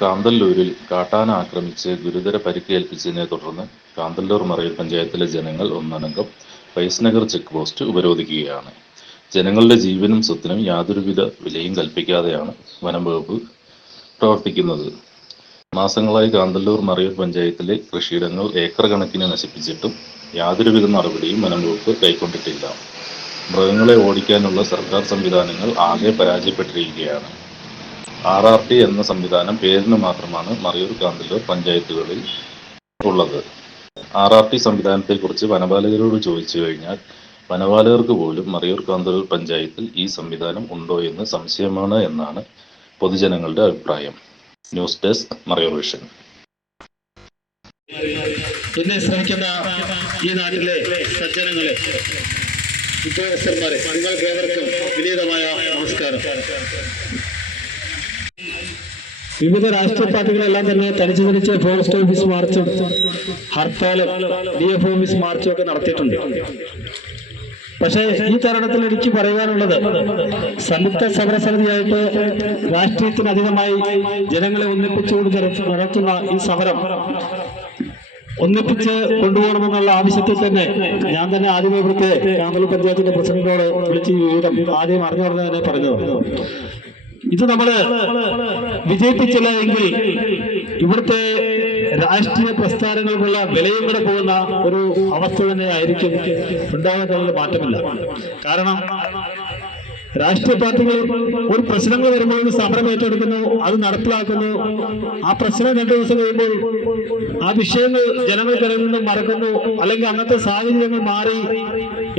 കാന്തല്ലൂരിൽ കാട്ടാന ആക്രമിച്ച് ഗുരുതര പരിക്കേൽപ്പിച്ചതിനെ തുടർന്ന് കാന്തല്ലൂർ മറയൂർ പഞ്ചായത്തിലെ ജനങ്ങൾ ഒന്നടങ്കം ഫൈസ് നഗർ ചെക്ക് പോസ്റ്റ് ഉപരോധിക്കുകയാണ്. ജനങ്ങളുടെ ജീവനും സ്വത്തിനും യാതൊരുവിധ വിലയും കൽപ്പിക്കാതെയാണ് വനം വകുപ്പ് പ്രവർത്തിക്കുന്നത്. മാസങ്ങളായി കാന്തല്ലൂർ മറയൂർ പഞ്ചായത്തിലെ കൃഷിയിടങ്ങൾ ഏക്കർ കണക്കിന് നശിപ്പിച്ചിട്ടും യാതൊരുവിധ നടപടിയും വനം വകുപ്പ് കൈക്കൊണ്ടിട്ടില്ല. മൃഗങ്ങളെ ഓടിക്കാനുള്ള സർക്കാർ സംവിധാനങ്ങൾ ആകെ പരാജയപ്പെട്ടിരിക്കുകയാണ്. ആർ ആർ ടി എന്ന സംവിധാനം പേരിന് മാത്രമാണ് മറയൂർ കാന്തല്ലൂർ പഞ്ചായത്തുകളിൽ ഉള്ളത്. ആർ ആർ ടി സംവിധാനത്തെക്കുറിച്ച് വനപാലകരോട് ചോദിച്ചു കഴിഞ്ഞാൽ വനപാലകർക്ക് പോലും മറയൂർ കാന്തല്ലൂർ പഞ്ചായത്തിൽ ഈ സംവിധാനം ഉണ്ടോ എന്ന് സംശയമാണ് എന്നാണ് പൊതുജനങ്ങളുടെ അഭിപ്രായം. News desk Marayoor vision. ഇന്ന് ശ്രമിക്കുന്ന ഈ നാട്ടിലെ സജ്ജനങ്ങളെ ഉദ്യോഗസ്ഥന്മാരെ നിങ്ങൾക്ക് ഏവർക്കും വിനീതമായ നമസ്കാരം. വിവിധ രാഷ്ട്രീയ പാർട്ടികളെല്ലാം തന്നെ തനിച്ച് തനിച്ച് ഫോറസ്റ്റ് ഓഫീസ് മാർച്ചും ഹർത്താലും ഡി എഫ് ഓഫീസ് മാർച്ചും ഒക്കെ നടത്തിയിട്ടുണ്ട്. പക്ഷേ ഈ തരുണത്തിൽ എനിക്ക് പറയാനുള്ളത് സംയുക്ത സമരസമിതിയായിട്ട് രാഷ്ട്രീയത്തിന് അതീതമായി ജനങ്ങളെ ഒന്നിപ്പിച്ചുകൊണ്ട് നടത്തുന്ന ഈ സമരം ഒന്നിപ്പിച്ച് കൊണ്ടുപോകണമെന്നുള്ള ആവശ്യത്തിൽ തന്നെ ഞാൻ തന്നെ ആദ്യമേ ഇവിടുത്തെ കാന്തല്ലൂർ പഞ്ചായത്തിന്റെ പ്രസിഡന്റിനോട് വിളിച്ച് ഈ വിവരം ആദ്യം അറിഞ്ഞു പറഞ്ഞു തന്നെ പറഞ്ഞത് ഇത് നമ്മൾ വിജയിപ്പിച്ചില്ല എങ്കിൽ ഇവിടുത്തെ രാഷ്ട്രീയ പ്രസ്ഥാനങ്ങൾക്കുള്ള വിലയും കൂടെ പോകുന്ന ഒരു അവസ്ഥ തന്നെ ആയിരിക്കും ഉണ്ടാകുന്നതിൽ മാറ്റമില്ല. കാരണം രാഷ്ട്രീയ പാർട്ടികൾ ഒരു പ്രശ്നങ്ങൾ വരുമ്പോൾ സമരം ഏറ്റെടുക്കുന്നു അത് നടപ്പിലാക്കുന്നു. ആ പ്രശ്നം രണ്ടു ദിവസം കഴിയുമ്പോൾ ആ വിഷയങ്ങൾ ജനങ്ങൾക്കിടയിൽ നിന്ന് മറക്കുന്നു അല്ലെങ്കിൽ അന്നത്തെ സാഹചര്യങ്ങൾ മാറി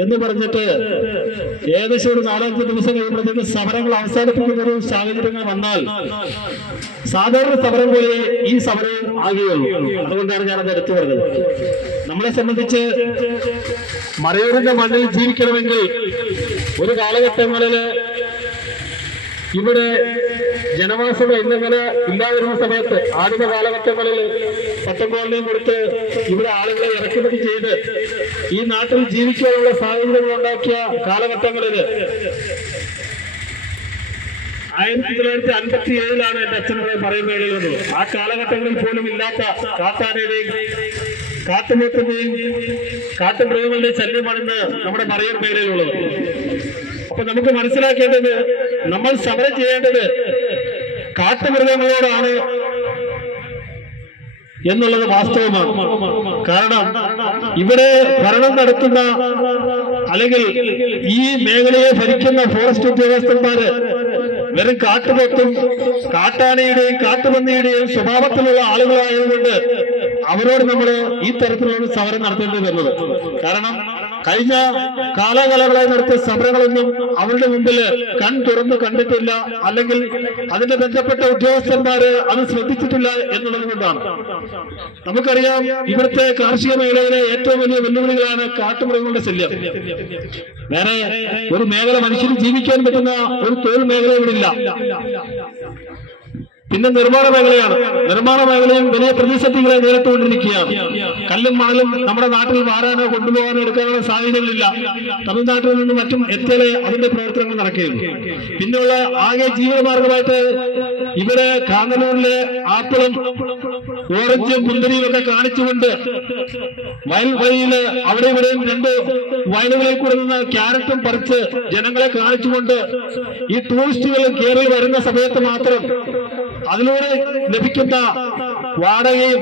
എന്ന് പറഞ്ഞിട്ട് ഏകദേശം ഒരു നാലഞ്ച് ദിവസം കഴിയുമ്പോഴത്തേക്ക് സമരങ്ങൾ അവസാനിപ്പിക്കുന്ന ഒരു സാഹചര്യങ്ങൾ വന്നാൽ സാധാരണ സമരം പോലെ ഈ സമരം ആകുകയുള്ളൂ. അതുകൊണ്ടാണ് ഞാനത് എടുത്തു പറഞ്ഞത്. നമ്മളെ സംബന്ധിച്ച് മറയൂരിന്റെ മണ്ണിൽ ജീവിക്കണമെങ്കിൽ ഒരു കാലഘട്ടങ്ങളിൽ ഇവിടെ ജനവാസം ഇന്നിങ്ങനെ ഇല്ലാതിരുന്ന സമയത്ത് ആദ്യ കാലഘട്ടങ്ങളിൽ പട്ടം കോളനിയും കൊടുത്ത് ഇവിടെ ആളുകളെ ഇറക്കുമതി ചെയ്ത് ഈ നാട്ടിൽ ജീവിക്കാനുള്ള സാഹചര്യങ്ങൾ ഉണ്ടാക്കിയ കാലഘട്ടങ്ങളിൽ ആയിരത്തി തൊള്ളായിരത്തി അൻപത്തി ഏഴിലാണ് എന്റെ അച്ഛനോട് കഴിയുന്നത് ആ കാലഘട്ടങ്ങളിൽ പോലും ഇല്ലാത്ത കാട്ടാനയുടെയും കാട്ടുമൃഗത്തിന്റെയും കാട്ടുമൃഗങ്ങളുടെ ശല്യമാണെന്ന് നമ്മുടെ മറയൂർ മേഖലയിലുള്ളത് അപ്പൊ നമുക്ക് മനസ്സിലാക്കേണ്ടത് നമ്മൾ സമരം ചെയ്യേണ്ടത് കാട്ടുമൃഗങ്ങളോടാണ് എന്നുള്ളത് വാസ്തവമാണ്. കാരണം ഇവിടെ ഭരണം നടത്തുന്ന അല്ലെങ്കിൽ ഈ മേഖലയെ ഭരിക്കുന്ന ഫോറസ്റ്റ് ഉദ്യോഗസ്ഥന്മാര് വെറും കാട്ടുപോത്തും കാട്ടാനയുടെയും കാട്ടുപന്നിയുടെയും സ്വഭാവത്തിലുള്ള ആളുകളായതുകൊണ്ട് അവരോട് നമ്മൾ ഈ തരത്തിലുള്ള സമരം നടത്തേണ്ടി വരുന്നത് കാരണം കഴിഞ്ഞ കാലകാലങ്ങളായി നടത്തിയ സമരങ്ങളൊന്നും അവരുടെ മുമ്പിൽ കൺ തുറന്നു കണ്ടിട്ടില്ല. അല്ലെങ്കിൽ അതിന്റെ ബന്ധപ്പെട്ട ഉദ്യോഗസ്ഥന്മാര് അത് ശ്രദ്ധിച്ചിട്ടില്ല എന്നുള്ളത് കൊണ്ടാണ്. നമുക്കറിയാം ഇവിടുത്തെ കാർഷിക മേഖലയിലെ ഏറ്റവും വലിയ വെല്ലുവിളികളാണ് കാട്ടുമൃഗങ്ങളുടെ ശല്യം. വേറെ ഒരു മേഖല മനുഷ്യന് ജീവിക്കാൻ പറ്റുന്ന ഒരു തൊഴിൽ മേഖല ഇവിടെ ഇല്ല പിന്നെ നിർമ്മാണ മേഖലയാണ്. നിർമ്മാണ മേഖലയും വലിയ പ്രതിസന്ധികളെ നേരിട്ടുകൊണ്ടിരിക്കുകയാണ്. കല്ലും മണലും നമ്മുടെ നാട്ടിൽ വാരാനോ കൊണ്ടുപോകാനോ എടുക്കാനുള്ള സാഹചര്യങ്ങളില്ല. തമിഴ്നാട്ടിൽ നിന്നും മറ്റും എത്തിയാലേ അതിന്റെ പ്രവർത്തനങ്ങൾ നടക്കുകയുള്ളൂ. പിന്നെയുള്ള ആകെ ജീവിതമാർഗമായിട്ട് ഇവിടെ കാന്തല്ലൂരിലെ ആപ്പിളും ഓറഞ്ചും മുന്തിരിയും ഒക്കെ കാണിച്ചുകൊണ്ട് വയൽ വഴിയിൽ അവിടെ ഇവിടെയും രണ്ട് വയലുകളിൽ കൂടെ നിന്ന് ക്യാരറ്റും പറിച്ച് ജനങ്ങളെ കാണിച്ചുകൊണ്ട് ഈ ടൂറിസ്റ്റുകൾ കേരള വരുന്ന സമയത്ത് മാത്രം അതിലൂടെ ലഭിക്കുന്ന വാടകയും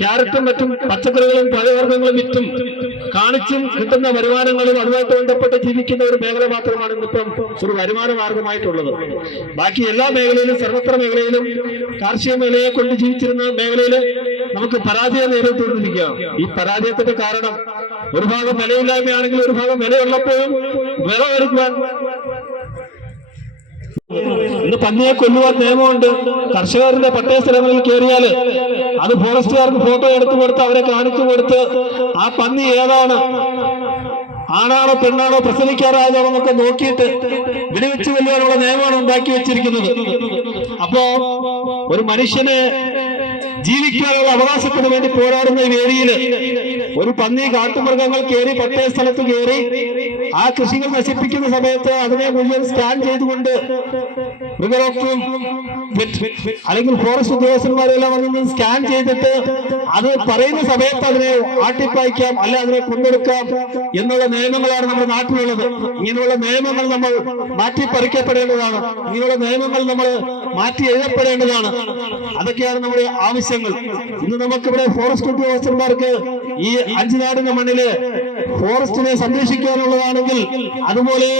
ക്യാരറ്റും മറ്റും പച്ചക്കറികളും പഴവർഗങ്ങളും വിറ്റും കാണിച്ചും കിട്ടുന്ന വരുമാനങ്ങളും അതുമായിട്ട് ബന്ധപ്പെട്ട് ജീവിക്കുന്ന ഒരു മേഖല മാത്രമാണ് ഇന്നിപ്പം ഒരു വരുമാന മാർഗമായിട്ടുള്ളത്. ബാക്കി എല്ലാ മേഖലയിലും സർവത്ര മേഖലയിലും കാർഷിക മേഖലയെ കൊണ്ട് ജീവിച്ചിരുന്ന മേഖലയിൽ നമുക്ക് പരാജയം നേരിട്ടുകൊണ്ടിരിക്കുകയാണ് ഈ പരാജയത്തിന്റെ കാരണം ഒരു ഭാഗം വിലയില്ലായ്മയാണെങ്കിൽ ഒരു ഭാഗം വിലയുള്ളപ്പോഴും വില എടുക്കുവാൻ ഇന്ന് പന്നിയെ കൊല്ലുവാൻ നിയമമുണ്ട്. കർഷകരുടെ പട്ടയ സ്ഥലങ്ങളിൽ കയറിയാൽ അത് ഫോറസ്റ്റുകാർക്ക് ഫോട്ടോ എടുത്തു കൊടുത്ത് അവരെ കാണിച്ചു കൊടുത്ത് ആ പന്നി ഏതാണ്? ആണാണോ പെണ്ണാണോ പ്രസവിക്കാറായതോ എന്നൊക്കെ നോക്കിയിട്ട് വിടുവിച്ചു കൊല്ലുവാനുള്ള നിയമമാണ് ഉണ്ടാക്കി വെച്ചിരിക്കുന്നത്. അപ്പോ ഒരു മനുഷ്യന് ജീവിക്കാനുള്ള അവകാശത്തിന് വേണ്ടി പോരാടുന്ന ഈ വേദിയിൽ ഒരു പന്നി കാട്ടുമൃഗങ്ങൾ കയറി പട്ടയ സ്ഥലത്ത് കയറി ആ കൃഷികൾ നശിപ്പിക്കുന്ന സമയത്ത് അതിനെ മുഴുവൻ സ്കാൻ ചെയ്തുകൊണ്ട് മൃഗഡോക്ടറും അല്ലെങ്കിൽ ഫോറസ്റ്റ് ഉദ്യോഗസ്ഥന്മാരെല്ലാം വന്ന് സ്കാൻ ചെയ്തിട്ട് അത് പറയുന്ന സമയത്ത് അതിനെ ആട്ടിപ്പായിക്കാം അല്ല അതിനെ കൊണ്ടെടുക്കാം എന്നുള്ള നിയമങ്ങളാണ് നമ്മുടെ നാട്ടിലുള്ളത്. ഇങ്ങനെയുള്ള നിയമങ്ങൾ നമ്മൾ മാറ്റി പറിക്കപ്പെടേണ്ടതാണ് ഇങ്ങനെയുള്ള നിയമങ്ങൾ നമ്മൾ മാറ്റി എഴുതപ്പെടേണ്ടതാണ്. അതൊക്കെയാണ് നമ്മുടെ ആവശ്യങ്ങൾ. ഇന്ന് നമുക്കിവിടെ ഫോറസ്റ്റ് ഉദ്യോഗസ്ഥന്മാർക്ക് ഈ അഞ്ചുനാടിന്റെ മണ്ണിൽ ഫോറസ്റ്റിനെ സംരക്ഷിക്കാനുള്ളതാണെങ്കിൽ അതുപോലെ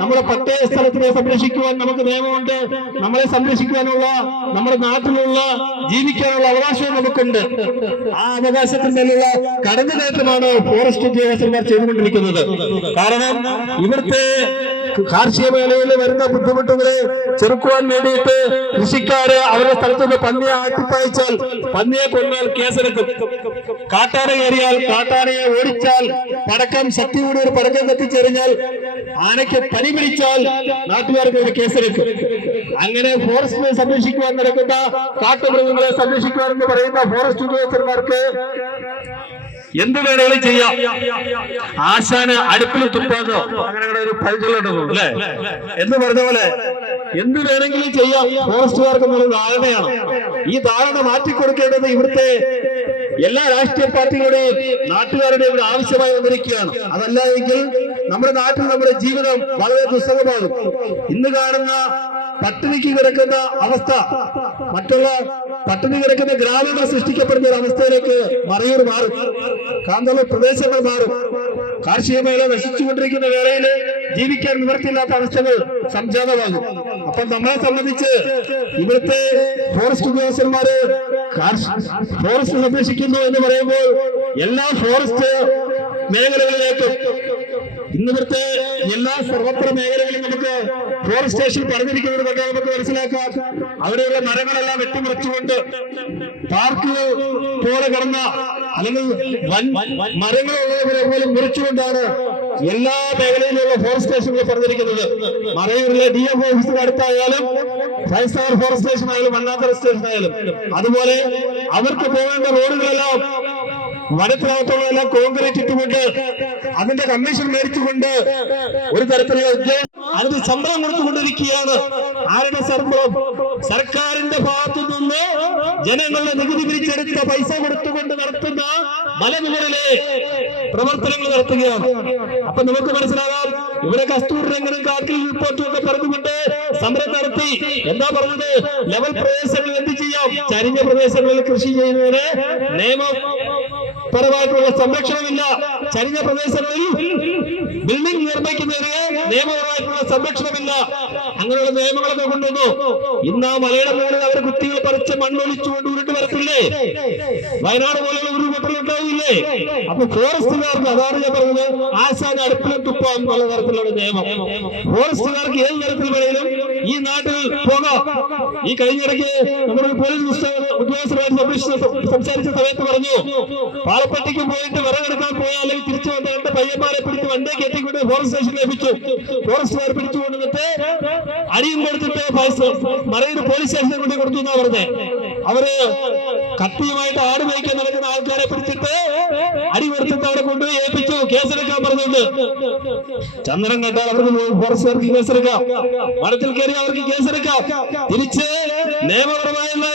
നമ്മുടെ പട്ടയ സ്ഥലത്തിനെ സംരക്ഷിക്കുവാൻ നമുക്ക് നിയമമുണ്ട്. നമ്മളെ സംരക്ഷിക്കാനുള്ള നമ്മുടെ നാട്ടിലുള്ള ജീവിക്കാനുള്ള അവകാശവും നമുക്കുണ്ട്. ആ അവകാശത്തിനുള്ള കടന്നുകയറ്റമാണ് ഫോറസ്റ്റ് ഉദ്യോഗസ്ഥന്മാർ ചെയ്തുകൊണ്ടിരിക്കുന്നത്. കാരണം ഇവിടുത്തെ കാർഷിക മേഖലയിൽ വരുന്ന ബുദ്ധിമുട്ടുകളെ ചെറുക്കുവാൻ വേണ്ടിയിട്ട് കൃഷിക്കാര് അവരുടെ സ്ഥലത്തുനിന്ന് പന്നിയെ ആട്ടിപ്പായിച്ചാൽ പന്നിയെ കൊന്നാൽ കേസെടുക്കും. കാട്ടാന കയറിയാൽ കാട്ടാനയെ ഓടിച്ചാൽ പടക്കം ശക്തി കൂടി ഒരു പടക്കം കത്തിച്ചെറിഞ്ഞാൽ ആനയ്ക്ക് പനി പിടിച്ചാൽ നാട്ടുകാർക്ക് ഒരു കേസെടുക്കും. അങ്ങനെ ഫോറസ്റ്റിനെ സംരക്ഷിക്കുവാൻ നടക്കുന്ന കാട്ടുമൃഗങ്ങളെ സംരക്ഷിക്കുവാൻ എന്ന് പറയുന്ന ഫോറസ്റ്റ് ഉദ്യോഗസ്ഥന്മാർക്ക് എന്ത് വേണമെങ്കിലും ചെയ്യാം. ആശാന് അടുപ്പിൽ തുപ്പാതോ അങ്ങനെ ഒരു പഴഞ്ചൊല്ലുണ്ടോ അല്ലേ? എന്ന് പറഞ്ഞ പോലെ എന്ത് വേണമെങ്കിലും ചെയ്യാം. ഫോറസ്റ്റുകാർക്ക് എന്നുള്ള ധാരണയാണ്. ഈ ധാരണ മാറ്റിക്കൊടുക്കേണ്ടത് ഇവിടുത്തെ എല്ലാ രാഷ്ട്രീയ പാർട്ടികളുടെയും നാട്ടുകാരുടെയും ഒരു ആവശ്യമായി വന്നിരിക്കുകയാണ്. അതല്ല എങ്കിൽ നമ്മുടെ നാട്ടിൽ നമ്മുടെ ജീവിതം വളരെ ദുസ്സഹമാകും. ഇന്ന് കാണുന്ന പട്ടിണിക്ക് കിടക്കുന്ന അവസ്ഥ. മറ്റുള്ള പട്ടിണി കിടക്കുന്ന ഗ്രാമങ്ങൾ സൃഷ്ടിക്കപ്പെടുന്ന ഒരു അവസ്ഥയിലേക്ക് മറയൂർ മാറും. കാന്തളൂർ പ്രദേശങ്ങൾ മാറും. കാർഷിക മേഖല നശിച്ചുകൊണ്ടിരിക്കുന്ന വേളയിൽ ജീവിക്കാൻ നിവർത്തിയില്ലാത്ത അവസ്ഥകൾ സംജാതമാകും. അപ്പൊ നമ്മളെ സംബന്ധിച്ച് ഇവിടുത്തെ ഫോറസ്റ്റ് ഉദ്യോഗസ്ഥന്മാര് ഫോറസ്റ്റ് സംരക്ഷിക്കുന്നു എന്ന് പറയുമ്പോൾ എല്ലാ ഫോറസ്റ്റ് മേഖലകളിലേക്കും ഇന്ന് ഇവിടുത്തെ എല്ലാ സർവത്ര മേഖലകളിലും നമുക്ക് ഫോറസ്റ്റ് സ്റ്റേഷൻ പറഞ്ഞിരിക്കുന്നത് കൊണ്ട് നമുക്ക് മനസ്സിലാക്കാം. അവിടെയുള്ള മരങ്ങളെല്ലാം വെട്ടിമുറിച്ചുകൊണ്ട് പാർക്ക് പോലെ കിടന്ന അല്ലെങ്കിൽ വൻ മരങ്ങളുള്ളവരെ പോലും മുറിച്ചുകൊണ്ടാണ് എല്ലാ മേഖലയിലുള്ള ഫോറസ്റ്റ് സ്റ്റേഷനുകൾ പറഞ്ഞിരിക്കുന്നത്. മറയൂരിലെ ഡി എഫ് ഓഫീസിന് അടുത്തായാലും ഫൈവ് ഫോറസ്റ്റ് സ്റ്റേഷൻ ആയാലും വണ്ണാത്തറ സ്റ്റേഷൻ ആയാലും. അതുപോലെ അവർക്ക് പോകേണ്ട റോഡുകളെല്ലാം വനത്തിനകത്തുള്ളതെല്ലാം കോൺക്രീറ്റ് ഇട്ടുകൊണ്ട് അതിന്റെ കമ്മീഷൻ മേടിച്ചുകൊണ്ട് ഒരു തരത്തിലുള്ള അതിന് ശമ്പളം കൊടുത്തുകൊണ്ടിരിക്കുകയാണ്. ആരുടെ ശമ്പളം? സർക്കാരിന്റെ ഭാഗത്തു നിന്ന് ജനങ്ങളുടെ നികുതി പിരിച്ചെടുത്ത പൈസ കൊടുത്തുകൊണ്ട് നടത്തുന്ന മലമുകളിലെ പ്രവർത്തനങ്ങൾ നടത്തുകയാണ്. അപ്പൊ നമുക്ക് മനസ്സിലാകാം ഇവിടെ കസ്തൂർ രംഗനും കാട്ടിൽ റിപ്പോർട്ടും ഒക്കെ പറഞ്ഞുകൊണ്ട് സമരം നടത്തി. എന്താ പറഞ്ഞത്? ലെവൽ പ്രദേശങ്ങളിൽ എന്ത് ചെയ്യാം? ചരിഞ്ഞ പ്രദേശങ്ങളിൽ കൃഷി ചെയ്യുന്നതിന് നിയമം പരമായിട്ടുള്ള സംരക്ഷണമില്ല. ചരിഞ്ഞ പ്രദേശങ്ങളിൽ ബിൽഡിംഗ് നിർമ്മിക്കുന്നതിന് നിയമപരമായിട്ടുള്ള സംരക്ഷണമില്ല. അങ്ങനെയുള്ള നിയമങ്ങളൊക്കെ കൊണ്ടുവന്നു. ഇന്ന് ആ മലയുടെ മുകളിൽ അവർ കുത്തികൾ പറിച്ച് മണ്ണൊലിച്ചുകൊണ്ട് ഉരുട്ട് വരത്തില്ലേ? വയനാട് പോലെയുള്ള ഉരുൾപൊട്ടൽ ഉണ്ടാവില്ലേ? അപ്പൊ ഫോറസ്റ്റുകാർക്ക് അതാണ് ഞാൻ പറഞ്ഞത്. ആശാന അടുപ്പിലും തുപ്പാൻ എന്നുള്ള തരത്തിലുള്ള നിയമം. ഫോറസ്റ്റുകാർക്ക് ഏത് തരത്തിൽ വേണേലും ഈ നാട്ടിൽ പോകാം. ഈ കഴിഞ്ഞിടയ്ക്ക് നമ്മുടെ പോലീസ് ഉദ്യോഗ- ഉദ്യോഗസ്ഥരുമായിട്ട് സംസാരിച്ച സമയത്ത് പറഞ്ഞു പാലപ്പെട്ടിക്ക് പോയിട്ട് വിറകെടുക്കാൻ പോയാൽ അല്ലെങ്കിൽ തിരിച്ചു വന്ന രണ്ട് പയ്യന്മാരെ പിടിച്ച് വണ്ടി കയറ്റിക്കൊണ്ട് ഫോറസ്റ്റ് സ്റ്റേഷൻ ലഭിച്ചു ഫോറസ്റ്റുകാർ പിടിച്ചു കൊണ്ടുവന്നിട്ട് അടിയും കൊടുത്തിട്ട് മറയൂർ പോലീസ് സ്റ്റേഷനെ കൊണ്ട് കൊടുത്തു എന്നാ പറഞ്ഞേ. അവർ കത്തിയുമായിട്ട് ആട് മേയ്ക്കാൻ നടക്കുന്ന ആൾക്കാരെ പിടിച്ചിട്ട് അടി കൊടുത്തിട്ട് അവിടെ കൊണ്ടുപോയി ഏൽപ്പിച്ചു. കേസെടുക്കാൻ പറഞ്ഞുണ്ട് ചന്ദ്രൻ കണ്ടാൽ അവർക്ക് ഫോറസ്റ്റുകാർക്ക് കേസെടുക്കാം. വനത്തിൽ കയറി അവർക്ക് കേസെടുക്കാം. തിരിച്ച് നിയമപരമായുള്ള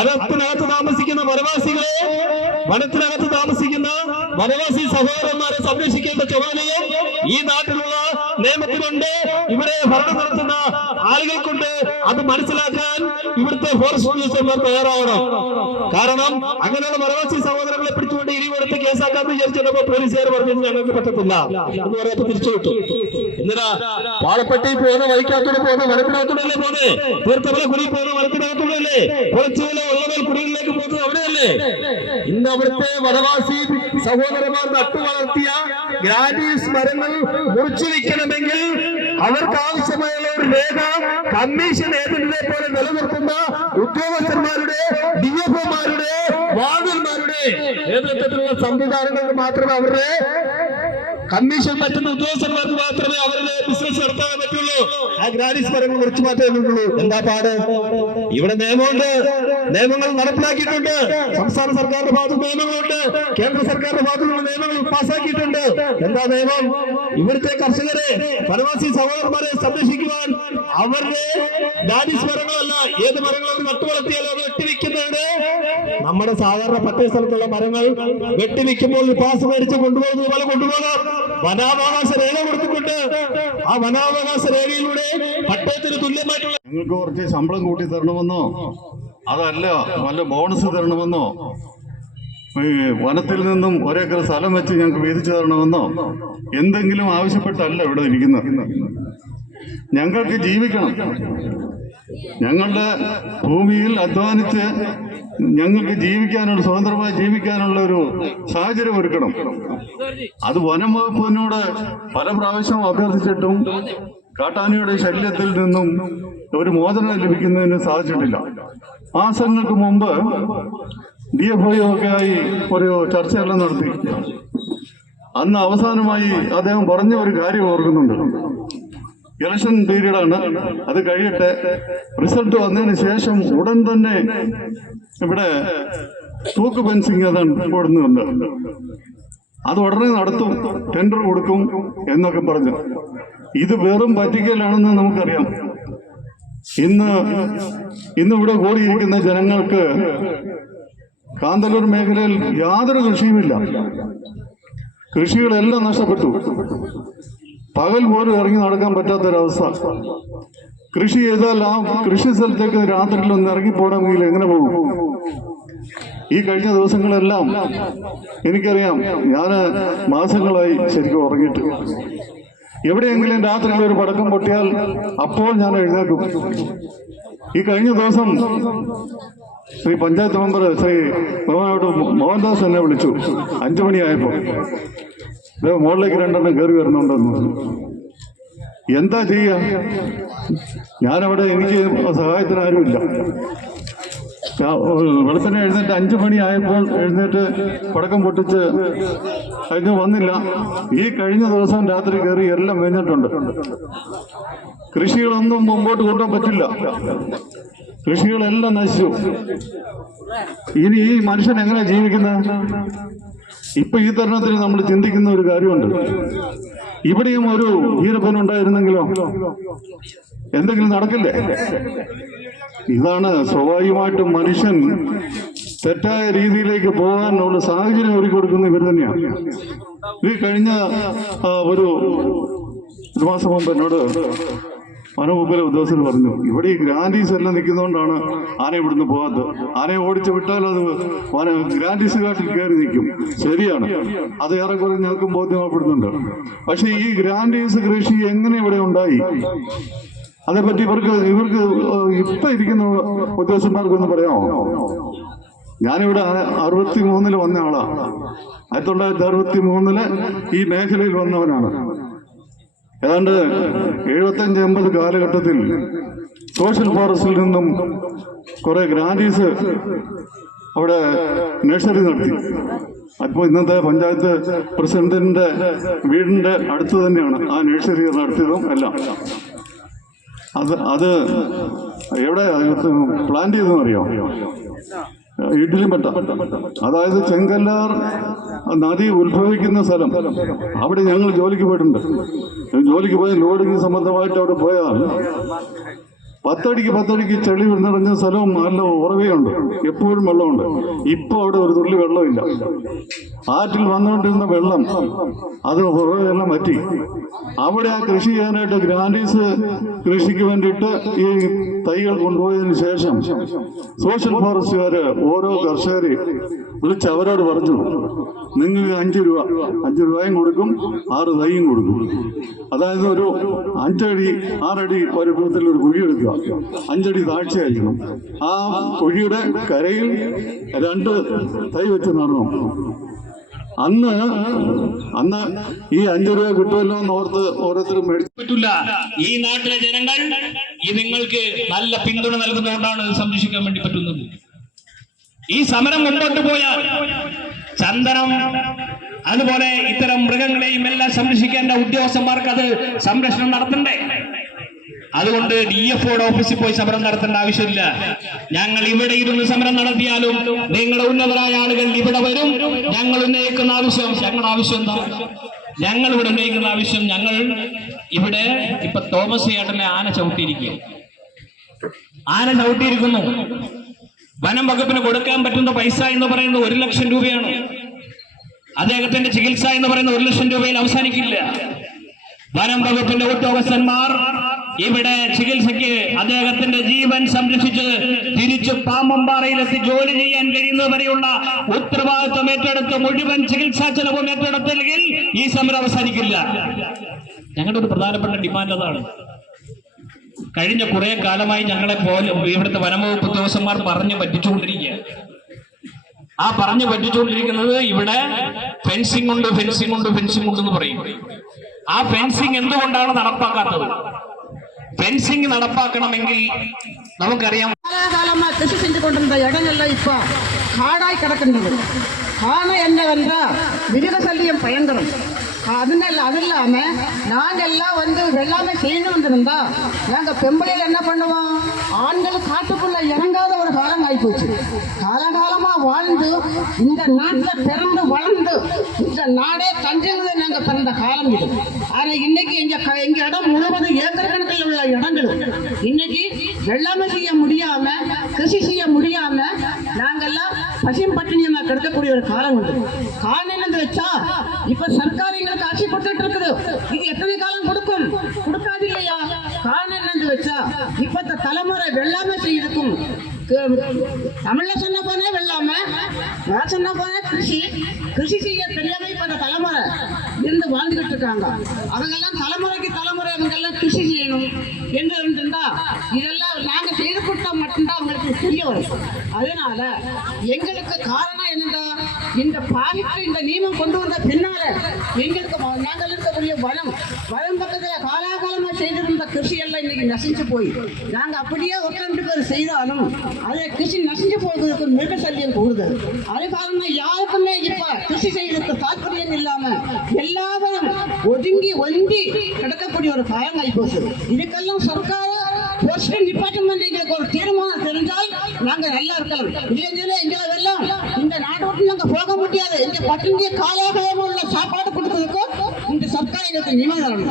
അകത്തിനകത്ത് താമസിക്കുന്ന വനവാസികളെ വനത്തിനകത്ത് താമസിക്കുന്ന വനവാസി സഹോദരന്മാരെ സംരക്ഷിക്കേണ്ട ചുമതലയും ഈ നാട്ടിലുള്ള നിയമത്തിലുണ്ട്. ഇവിടെ ഭരണം നടത്തുന്ന ആളുകൾക്കുണ്ട്. അത് മനസ്സിലാക്കാൻ ഇവിടുത്തെ ഫോറസ്റ്റ് ഉദ്യോഗസ്ഥന്മാർ തയ്യാറാവണം. കാരണം അങ്ങനെയുള്ള വനവാസി സഹോദരങ്ങളെ പിടിച്ചുകൊണ്ട് ഇനി ഇവിടുത്തെ കേസാക്കാന്ന് വിചാരിച്ചപ്പോ പോലീസുകാർ പറഞ്ഞത് ഞങ്ങൾക്ക് പറ്റത്തില്ല. എന്ന് പറയാത്ത തിരിച്ചു വിട്ടു. എന്തിനാ? വാഴപ്പെട്ടി പോകുന്ന വഴിക്കകത്തൂടെ പോകുന്ന വനത്തിനകത്തൂടെ പോകുന്നത് തീർത്ഥമല കുടി പോകുന്ന വനത്തിനകത്തൂടെ കുറച്ചുപോലെ ഉള്ളവർ കുടികളിലേക്ക് പോകുന്നത് അവിടെയല്ലേ? ഇന്ന് അവിടുത്തെ വനവാസി സഹോദരന്മാർ നട്ടു വളർത്തിയ ഗ്രാനീസ് മരങ്ങൾ മുറിച്ചു വിൽക്കണമെങ്കിൽ അവർക്ക് ആവശ്യമായുള്ള ഒരു രേഖ കമ്മീഷൻ ഏജന്റിനെ പോലെ നിലനിർത്തുന്ന ഉദ്യോഗസ്ഥന്മാരുടെ ഡി എഫ് ഒമാരുടെ വാർഡന്മാരുടെ നേതൃത്വത്തിലുള്ള സംവിധാനങ്ങൾക്ക് മാത്രമേ അവരുടെ കമ്മീഷൻ പറ്റുന്ന ഉദ്യോഗസ്ഥന്മാർക്ക് മാത്രമേ അവരുടെ ബിസിനസ് നടത്താൻ പറ്റുള്ളൂ. ആ ഗ്രാനീസ് മരങ്ങൾ മുറിച്ചു മാറ്റാൻ പറ്റുള്ളൂ എന്താ പാട്? ഇവിടെ നിയമമുണ്ട്. നിയമങ്ങൾ നടപ്പിലാക്കിയിട്ടുണ്ട്. സംസ്ഥാന സർക്കാരിന്റെ ഭാഗത്ത് നിയമങ്ങളുണ്ട്. കേന്ദ്ര സർക്കാരിന്റെ ഭാഗത്തുള്ള നിയമങ്ങൾ പാസ്സാക്കിയിട്ടുണ്ട് എന്താ നിയമം? ഇവിടുത്തെ കർഷകരെ വനവാസി സഹോദരന്മാരെ സംരക്ഷിക്കുവാൻ അവരുടെ ഡാനിസ് മരങ്ങളല്ല ഏത് മരങ്ങൾ അവർ നട്ടുവളർത്തിയാലും അത് വെട്ടിവെക്കുന്നതിന് നമ്മുടെ സാധാരണ പട്ടയ സ്ഥലത്തുള്ള മരങ്ങൾ വെട്ടിവെക്കുമ്പോൾ പാസ് മേടിച്ച് കൊണ്ടുപോകുന്നത് പോലെ കൊണ്ടുപോകാം. വനാവകാശ രേഖ കൊടുത്തിട്ടുണ്ട്. ആ വനാവകാശ രേഖയിലൂടെ പട്ടയത്തിന് തുല്യമായിട്ടുള്ള നിങ്ങൾക്ക് കുറച്ച് ശമ്പളം കൂട്ടി തരണമെന്നോ? അതല്ല നല്ല ബോണസ് തരണമെന്നോ? വനത്തിൽ നിന്നും ഒരേക്കർ സ്ഥലം വെച്ച് ഞങ്ങൾക്ക് വീതിച്ചു തരണമെന്നോ? എന്തെങ്കിലും ആവശ്യപ്പെട്ടല്ല ഇവിടെ ഇരിക്കുന്നത് ഞങ്ങൾക്ക് ജീവിക്കണം. ഞങ്ങളുടെ ഭൂമിയിൽ അധ്വാനിച്ച് ഞങ്ങൾക്ക് ജീവിക്കാനുള്ള സ്വതന്ത്രമായി ജീവിക്കാനുള്ള ഒരു സാഹചര്യം ഒരുക്കണം. അത് വനം വകുപ്പിനോട് പല പ്രാവശ്യം അഭ്യർത്ഥിച്ചിട്ടും കാട്ടാനയുടെ ശല്യത്തിൽ നിന്നും ഒരു മോചനം ലഭിക്കുന്നതിന് സാധിച്ചിട്ടില്ല. മാസങ്ങൾക്ക് മുമ്പ് ഡി എഫ് ഐ ഒരു ചർച്ചയെല്ലാം നടത്തി. അന്ന് അവസാനമായി അദ്ദേഹം പറഞ്ഞ ഒരു കാര്യം ഓർക്കുന്നുണ്ട്. ഇലക്ഷൻ പീരീഡാണ്. അത് കഴിയട്ടെ റിസൾട്ട് വന്നതിന് ശേഷം ഉടൻ തന്നെ ഇവിടെ തൂക്ക് ഫെൻസിങ് അതാണ് കൊടുക്കുന്നുണ്ട് അത് ഉടനെ നടത്തും ടെൻഡർ കൊടുക്കും എന്നൊക്കെ പറഞ്ഞു. ഇത് വെറും പറ്റിക്കലാണെന്ന് നമുക്കറിയാം. ഇന്ന് ഇന്നിവിടെ കൂടിയിരിക്കുന്ന ജനങ്ങൾക്ക് കാന്തല്ലൂർ മേഖലയിൽ യാതൊരു കൃഷിയുമില്ല. കൃഷികളെല്ലാം നഷ്ടപ്പെട്ടു. പകൽ പോലും ഇറങ്ങി നടക്കാൻ പറ്റാത്തൊരവസ്ഥ. കൃഷി ചെയ്താൽ ആ കൃഷി സ്ഥലത്തേക്ക് രാത്രിയിൽ ഒന്ന് ഇറങ്ങി പോകണമെങ്കിൽ എങ്ങനെ പോകും? ഈ കഴിഞ്ഞ ദിവസങ്ങളെല്ലാം എനിക്കറിയാം ഞാൻ മാസങ്ങളായി ശരിക്കും ഉറങ്ങിയിട്ട്. എവിടെയെങ്കിലും രാത്രിയിൽ ഒരു പടക്കം പൊട്ടിയാൽ അപ്പോൾ ഞാൻ എഴുന്നേക്കും ഈ കഴിഞ്ഞ ദിവസം ശ്രീ പഞ്ചായത്ത് മെമ്പർ ശ്രീ ബഹുമാനോട്ട് മോഹൻദാസ് എന്നെ വിളിച്ചു അഞ്ചു മണിയായപ്പോൾ. മുകളിലേക്ക് രണ്ടെണ്ണം കയറി വരുന്നുണ്ടെന്ന് എന്താ ചെയ്യുക ഞാനവിടെ എനിക്ക് സഹായത്തിന് ആരുമില്ല. വെളുത്തന്നെ എഴുന്നേറ്റ് അഞ്ചു മണിയായപ്പോൾ എഴുന്നേറ്റ് പടക്കം പൊട്ടിച്ച് കഴിഞ്ഞ് വന്നില്ല. ഈ കഴിഞ്ഞ ദിവസം രാത്രി കയറി എല്ലാം വെഞ്ഞിട്ടുണ്ട് കൃഷികളൊന്നും മുമ്പോട്ട് കൂട്ടാൻ പറ്റില്ല. കൃഷികളെല്ലാം നശിച്ചു. ഇനി ഈ മനുഷ്യൻ എങ്ങനെ ജീവിക്കുന്നത്? ഇപ്പൊ ഈ തരുണത്തിൽ നമ്മൾ ചിന്തിക്കുന്ന ഒരു കാര്യമുണ്ട്. ഇവിടെയും ഒരു വീരപ്പൻ ഉണ്ടായിരുന്നെങ്കിലോ എന്തെങ്കിലും നടക്കില്ലേ? ഇതാണ് സ്വാഭാവികമായിട്ടും മനുഷ്യൻ തെറ്റായ രീതിയിലേക്ക് പോകാനുള്ള സാഹചര്യം ഒരുക്കി കൊടുക്കുന്ന ഇവർ തന്നെയാണ്. ഈ കഴിഞ്ഞ ഒരു ഒരു മാസം മുമ്പ് എന്നോട് വനവകുപ്പിലെ ഉദ്യോഗസ്ഥർ പറഞ്ഞു ഇവിടെ ഈ ഗ്രാൻഡീസ് എല്ലാം നിൽക്കുന്നതുകൊണ്ടാണ് ആന ഇവിടുന്ന് പോകാത്തത്. ആനയെ ഓടിച്ചു വിട്ടാൽ അത് വന ഗ്രാൻഡീസ് കാട്ടിൽ കയറി നിൽക്കും. ശരിയാണ്. അത് ഏറെക്കുറെ ഞങ്ങൾക്കും ബോധ്യമാപ്പെടുന്നുണ്ട് പക്ഷേ ഈ ഗ്രാൻഡീസ് കൃഷി എങ്ങനെ ഇവിടെ ഉണ്ടായി? അതേപ്പറ്റി ഇവർക്ക് ഇവർക്ക് ഇപ്പൊ ഇരിക്കുന്ന ഉദ്യോഗസ്ഥന്മാർക്കൊന്ന് പറയാമോ? ഞാനിവിടെ അറുപത്തി മൂന്നിൽ വന്ന ആളാണ് ആയിരത്തി തൊള്ളായിരത്തി അറുപത്തി മൂന്നിൽ ഈ മേഖലയിൽ വന്നവനാണ്. ഏതാണ്ട് എഴുപത്തഞ്ച് എൺപത് കാലഘട്ടത്തിൽ സോഷ്യൽ ഫോറസ്റ്റിൽ നിന്നും കുറെ ഗ്രാൻഡീസ് അവിടെ നഴ്സറി നടത്തി. അപ്പോൾ ഇന്നത്തെ പഞ്ചായത്ത് പ്രസിഡന്റിന്റെ വീടിന്റെ അടുത്ത് തന്നെയാണ് ആ നഴ്സറി നടത്തിയതും എല്ലാം. അത് അത് എവിടെ പ്ലാൻ ചെയ്തെന്ന് അറിയോ ഇഡ്ലിപ്പെട്ട അതായത് ചെങ്കല്ലാർ നദി ഉത്ഭവിക്കുന്ന സ്ഥലം. അവിടെ ഞങ്ങൾ ജോലിക്ക് പോയിട്ടുണ്ട്. ജോലിക്ക് പോയ ലോഡിങ് സംബന്ധമായിട്ട് അവിടെ പോയാൽ പത്തടിക്ക് പത്തടിക്ക് ചെളി നിറഞ്ഞ സ്ഥലവും നല്ല ഉറവയുണ്ട്. എപ്പോഴും വെള്ളമുണ്ട്. ഇപ്പോൾ അവിടെ ഒരു തുള്ളി വെള്ളമില്ല. ആറ്റിൽ വന്നുകൊണ്ടിരുന്ന വെള്ളം അത് ഉറവയെല്ലാം പറ്റി അവിടെ ആ കൃഷി ചെയ്യാനായിട്ട് ഗ്രാൻഡീസ് കൃഷിക്ക് വേണ്ടിയിട്ട് ഈ തൈകൾ കൊണ്ടുപോയതിനു ശേഷം സോഷ്യൽ ഫോറസ്റ്റുകാര് ഓരോ കർഷകരെ വിളിച്ച് അവരോട് പറഞ്ഞു നിങ്ങൾക്ക് അഞ്ച് രൂപ അഞ്ച് രൂപയും കൊടുക്കും ആറ് തൈയും കൊടുക്കും. അതായത് ഒരു അഞ്ചടി ആറടി വലുപ്പത്തിൽ ഒരു കുഴി എടുക്കുക. അഞ്ചടി താഴ്ചയായിരിക്കണം. ആ കുഴിയുടെ കരയിൽ രണ്ട് തൈ വെച്ച് നടണം. അന്ന് അന്ന് ഈ അഞ്ചു രൂപ കിട്ടുമല്ലോ എന്ന് ഓർത്ത് ഓരോരുത്തരും മേടിച്ചു പറ്റില്ല. ഈ നാട്ടിലെ ജനങ്ങൾ ഈ നിങ്ങൾക്ക് നല്ല പിന്തുണ നൽകുന്നതുകൊണ്ടാണ് സംരക്ഷിക്കാൻ വേണ്ടി പറ്റുന്നത്. ഈ സമരം മുമ്പോട്ട് പോയാൽ ചന്ദനം അതുപോലെ ഇത്തരം മൃഗങ്ങളെയും എല്ലാം സംരക്ഷിക്കേണ്ട ഉദ്യോഗസ്ഥന്മാർക്ക് അത് സംരക്ഷണം നടത്തണ്ടേ? അതുകൊണ്ട് ഡി എഫ് ഒയുടെ ഓഫീസിൽ പോയി സമരം നടത്തേണ്ട ആവശ്യമില്ല. ഞങ്ങൾ ഇവിടെ ഇരുന്ന് സമരം നടത്തിയാലും നിങ്ങളുടെ ഉന്നതരായ ആളുകൾ ഇവിടെ വരും. ഞങ്ങൾ ഉന്നയിക്കുന്ന ആവശ്യം ഞങ്ങളുടെ ആവശ്യം എന്താ? ഞങ്ങൾ ഇവിടെ ഉന്നയിക്കുന്ന ആവശ്യം ഞങ്ങൾ ഇവിടെ ഇപ്പൊ തോമസ് ചേട്ടനെ ആന ചവിട്ടിയിരിക്കുക ആന ചവിട്ടിയിരിക്കുന്നു. വനം വകുപ്പിന് കൊടുക്കാൻ പറ്റുന്ന പൈസ എന്ന് പറയുന്നത് ഒരു ലക്ഷം രൂപയാണ്. അദ്ദേഹത്തിന്റെ ചികിത്സ എന്ന് പറയുന്നത് ഒരു ലക്ഷം രൂപയിൽ അവസാനിക്കില്ല. വനം വകുപ്പിന്റെ ഉദ്യോഗസ്ഥന്മാർ ഇവിടെ ചികിത്സയ്ക്ക് അദ്ദേഹത്തിന്റെ ജീവൻ സംരക്ഷിച്ച് തിരിച്ചു പാമ്പമ്പാറയിലെത്തി ജോലി ചെയ്യാൻ കഴിയുന്നത് വരെയുള്ള ഉത്തരവാദിത്വം ഏറ്റെടുത്ത് മുഴുവൻ ചികിത്സാ ചെലവും ഏറ്റെടുത്തില്ലെങ്കിൽ ഈ സമരം അവസാനിക്കില്ല. ഞങ്ങളുടെ ഒരു പ്രധാനപ്പെട്ട ഡിമാൻഡ് അതാണ്. കഴിഞ്ഞ കുറെ കാലമായി ഞങ്ങളെ പോലെ ഇവിടുത്തെ വനംവകുപ്പ് ഉദ്യോഗസ്ഥന്മാർ പറഞ്ഞു പറ്റിച്ചുകൊണ്ടിരിക്കുക ആ പറഞ്ഞു പറ്റിച്ചുകൊണ്ടിരിക്കുന്നത് ഇവിടെ ഫെൻസിംഗ് ഉണ്ട് ഫെൻസിംഗ് ഉണ്ട് ഫെൻസിംഗ് ഉണ്ട് എന്ന് പറയും. ആ ഫെൻസിംഗ് എന്തുകൊണ്ടാണ് നടപ്പാക്കാത്തത്? ഫെൻസിംഗ് നടപ്പാക്കണമെങ്കിൽ നമുക്കറിയാം காலகாலமா கிருஷி செஞ்சு கொண்டிருந்த இடங்கள்ல இப்ப காடாய் கிடக்கின்றது காரணம் என்னவென்றா மிருக சல்லியம் பயங்கரம் அதனால அது இல்லாம நாங்க எல்லாம் வந்து வெள்ளாமை செய்யணும் இருந்தா நாங்க பெம்பளையில என்ன பண்ணுவோம் ஆண்கள் காட்டுக்குள்ள இறங்காத ஒரு ஆகி போச்சு காலகாலமா வாழ்ந்து இந்த நாட்டில் பிறந்து வளர்ந்து இந்த நாடே தஞ்சது நாங்கள் பிறந்த காலம் இது. ஆனால் இன்னைக்கு எங்க க- எங்க இடம் முழுவதும் ஏக்கர் கணக்கில் உள்ள இடங்கள். இன்னைக்கு வெள்ளாமை செய்ய முடியாம கிருஷி செய்ய முடியாம நாங்கெல்லாம் பசியும் பட்டினியமா கிடக்கக்கூடிய ஒரு காலம் உண்டு. காரணம் என்னன்னு வச்சா இப்ப சர்க்கார் எங்களுக்கு ஆட்சி கொடுத்துட்டு இருக்குது. இது எத்தனை காலம் கொடுக்கும்? கொடுக்காது இல்லையா? காரணம் என்னன்னு வச்சா இப்ப தலைமுறை வெள்ளாமை செய்யிருக்கும் தமிழ்ல சொன்ன போனே வெள்ளாம நான் சொன்ன போனே கிருஷி. கிருஷி செய்ய தெரியாம இப்ப இந்த தலைமுறை இருந்து வாழ்ந்துகிட்டு இருக்காங்க. அவங்கெல்லாம் தலைமுறைக்கு தலைமுறை அவங்கெல்லாம் கிருஷி செய்யணும். என்று இருந்திருந்தா? இதெல்லாம் நாங்க செய்து கொடுத்தா மட்டும்தான் அவங்களுக்கு தெரிய வரும். அதனால எங்களுக்கு காரணம் என்னடா இந்த பாதிப்பு இந்த நியமம் கொண்டு வந்த பின்னால எங்களுக்கு நாங்கள் இருக்கக்கூடிய வனம் வனம் பக்கத்துல காலாகாலமா செய்திருந்த கிருஷி எல்லாம் இன்னைக்கு நசிஞ்சு போய் நாங்க அப்படியே ஒரு ரெண்டு பேர் செய்தாலும் அதை கிருஷி நசிஞ்சு போகிறதுக்கு மிக சல்யம் கூடுது அது காரணம் யாருக்குமே இப்ப கிருஷி செய்யறதுக்கு தாற்பயம் இல்லாம எல்லாரும் ஒதுங்கி ஒதுங்கி கிடக்கக்கூடிய ஒரு காலம் போகுது இதுக்கெல்லாம் சர்க்கார ಫಾರೆಸ್ಟ್ರಿ ಡಿಪಾರ್ಟ್ಮೆಂಟ್ எங்களுக்கு ஒரு தீர்மானம் தெரிஞ்சால் நாங்கள் நல்லா இருக்கலாம் எங்களை எங்களெல்லாம் இந்த நாட்டோட்டு நாங்கள் போக முடியாது இந்த பட்டினிய காலாகாலமா உள்ள சாப்பாடு கொடுத்ததுக்கு இந்த சர்க்கார் எங்களுக்கு நியமனம்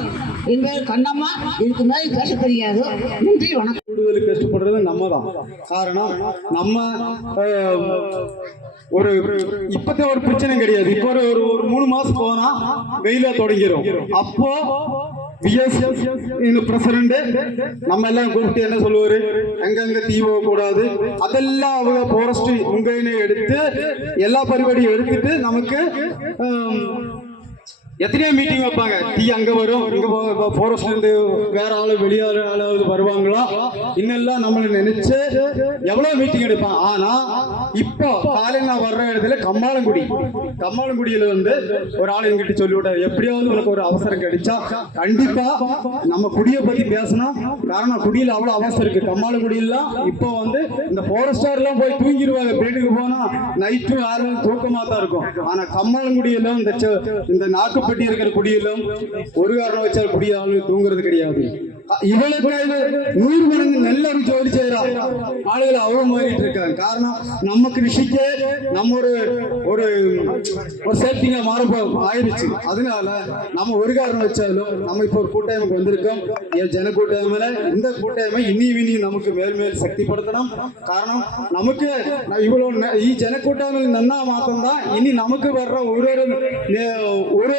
என் பேர் கண்ணம்மா இதுக்கு மேல பேச தெரியாது நன்றி வணக்கம் கூடுதலுக்கு கஷ்டப்படுறது நம்ம தான் காரணம் நம்ம ஒரு இப்பத்தே ஒரு பிரச்சனை கிடையாது இப்போ ஒரு ஒரு மூணு மாசம் போனா வெயில தொடங்கிடும் அப்போ பிரசிடண்ட் நம்ம எல்லாம் கூப்பிட்டு என்ன சொல்லுவாரு? எங்கெங்க தீ போகக்கூடாது. அதெல்லாம் அவங்க ஃபாரஸ்ட் முங்கையினை எடுத்து எல்லா பரிபாடியும் எடுத்துட்டு நமக்கு எத்தனையோ மீட்டிங் வைப்பாங்க. டீ அங்க வரும் இங்க இப்போ இருந்து வேற ஆளு வெளியாளு ஆளாவது வருவாங்களா? இன்னெல்லாம் நம்மளை நினைச்சு எவ்வளவு மீட்டிங் எடுப்பான்? ஆனா இப்போ காலையில் நான் வர்ற இடத்துல கம்மாளங்குடி. கம்மாளங்குடியில வந்து ஒரு ஆள் எங்கிட்ட சொல்லிவிட்டார். எப்படியாவது உனக்கு ஒரு அவசரம் கிடைச்சா கண்டிப்பா நம்ம குடியை பத்தி பேசணும். காரணம் குடியில அவ்வளவு அவசரம் இருக்கு. கம்மாளங்குடியெல்லாம் இப்போ வந்து இந்த ஃபாரஸ்டார் எல்லாம் போய் தூங்கிடுவாங்க. வீட்டுக்கு போனா நைட்டும் யாரும் தூக்கமா தான் இருக்கும். ஆனா கம்மாளங்குடியிலும் இந்த செ- இந்த நாக்குப்பட்டி இருக்கிற குடியிலும் ஒரு காரணம் வச்சால் குடியாலும் தூங்குறது கிடையாது. அ- இவளுக்கு இது நூறு மடங்கு நல்ல ஒரு ஜோலி செய்யறா ஆளுகள் அவ்வளவு மாறிட்டு இருக்காங்க காரணம் நம்ம கிருஷிக்கு நம்ம ஒரு ஒரு ஒரு சேஃப்டிங்க மாற போ- ஆயிருச்சு அதனால நம்ம ஒரு காரணம் வச்சாலும் நம்ம இப்போ ஒரு கூட்டாய்மைக்கு வந்திருக்கோம் என் ஜன கூட்டாய்மையில இந்த கூட்டாய்மை இனி இனி நமக்கு மேல் மேல் சக்திப்படுத்தணும் காரணம் நமக்கு நான் இவ்வளவு ந- ഈ ജനക്കൂട്ടായ്മയിൽ നന്നാ മാത്രം தான் ഇനി നമുക്ക് வர்ற ஒரு ஒரு நே- ஒரு ஒரு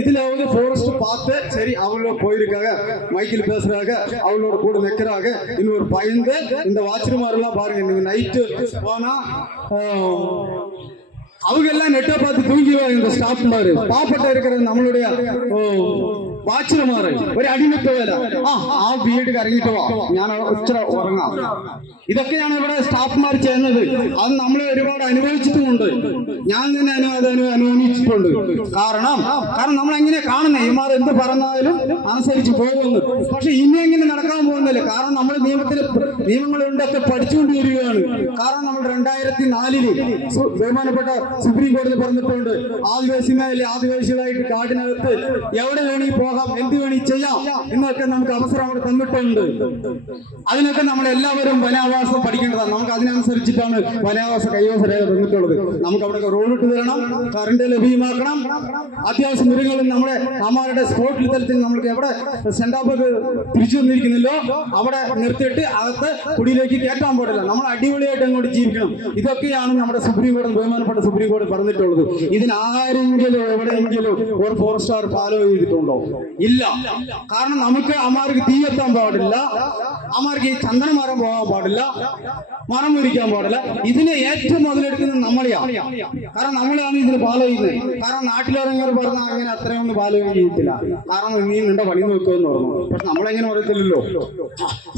இதுலாவது ஃபாரஸ்ட் பார்த்து சரி அவங்களோட போயிருக்காங்க மைக்கில் பேசுறாங்க அவங்களோட கூட நிக்கிறாங்க. இன்னொரு பயந்து இந்த வாட்ச்மாரெல்லாம் பாருங்க நீங்க நைட்டு போனா அவங்க எல்லாம் நெட்டை பார்த்து தூங்கிடுவாங்க இந்த ஸ்டாஃப் மாதிரி பாப்பட்ட இருக்கிற நம்மளுடைய ஓ, വാച്ചിലുമാറ് ഒരു അടിമത്ത് പോലെ ആ ആ വീട് കറങ്ങിട്ട് വാ. ഞാൻ ഒച്ച ഉറങ്ങാം. ഇതൊക്കെയാണ് ഇവിടെ സ്റ്റാഫ്മാർ ചെയ്യുന്നത്. അത് നമ്മൾ ഒരുപാട് അനുഭവിച്ചിട്ടുമുണ്ട്. ഞാൻ തന്നെ അത് അനുഭവിച്ചിട്ടുണ്ട് കാരണം കാരണം നമ്മൾ എങ്ങനെ കാണുന്നത് ഇമാർ എന്ത് പറഞ്ഞാലും അനുസരിച്ച് പോകുന്നു. പക്ഷെ ഇനി എങ്ങനെ നടക്കാൻ പോകുന്നില്ല. കാരണം നമ്മൾ നിയമത്തിൽ നിയമങ്ങളുണ്ടൊക്കെ പഠിച്ചുകൊണ്ട് വരികയാണ് കാരണം നമ്മൾ രണ്ടായിരത്തി നാലിൽ ബഹുമാനപ്പെട്ട സുപ്രീം കോടതി പറഞ്ഞിട്ടുണ്ട് ആദിവാസി മേഖല ആദിവാസികളായിട്ട് കാടിനകത്ത് എവിടെ വേണമെങ്കിൽ പോകാം എന്ത് വേണി ചെയ്യാം എന്നൊക്കെ നമുക്ക് അവസരം അവിടെ തന്നിട്ടുണ്ട്. അതിനൊക്കെ നമ്മൾ എല്ലാവരും വനാവാസം പഠിക്കേണ്ടതാണ്. നമുക്ക് അതിനനുസരിച്ചിട്ടാണ് വനാവാസ കൈവാസ രേഖ തന്നിട്ടുള്ളത്. നമുക്ക് അവിടെ റോഡ് ഇട്ട് തരണം കറണ്ട് ലഭ്യമാക്കണം. അത്യാവശ്യം മൃഗങ്ങളും നമ്മുടെ അമ്മമാരുടെ സ്പോട്ടിൽ തലത്തിൽ നമുക്ക് എവിടെ സെൻഡാപ്പ് തിരിച്ചു വന്നിരിക്കുന്നില്ലോ അവിടെ നിർത്തിയിട്ട് അകത്ത് കുടിയിലേക്ക് കയറ്റാൻ പാടില്ല. നമ്മൾ അടിപൊളിയായിട്ട് അങ്ങോട്ട് ജീവിക്കണം. ഇതൊക്കെയാണ് നമ്മുടെ സുപ്രീം കോടതി ബഹുമാനപ്പെട്ട സുപ്രീം കോടതി പറഞ്ഞിട്ടുള്ളത്. ഇതിനാരെങ്കിലും എവിടെയെങ്കിലും ഒരു ഫോർ സ്റ്റാർ ഫാലോ ചെയ്തിട്ടുണ്ടോ? ഇല്ല. കാരണം നമുക്ക് അമാർക്ക് തീയെത്താൻ പാടില്ല. അമാർക്ക് ഈ ചന്ദന മരം പോകാൻ പാടില്ല. മരം മുരിക്കാൻ പാടില്ല. ഇതിനെ ഏറ്റവും മുതലെടുക്കുന്നത് നമ്മളെയാണ് കാരണം നമ്മളാണ് ഇതിന് ചെയ്യുന്നത് കാരണം നാട്ടിലിറങ്ങിയവർ പറഞ്ഞാൽ അങ്ങനെ അത്രയൊന്നും ഫോളോ ചെയ്യത്തില്ല. കാരണം നീ നിന്റെ പണി നോക്കുമെന്ന് പറഞ്ഞു. പക്ഷെ നമ്മളെങ്ങനെ പറയത്തില്ലല്ലോ?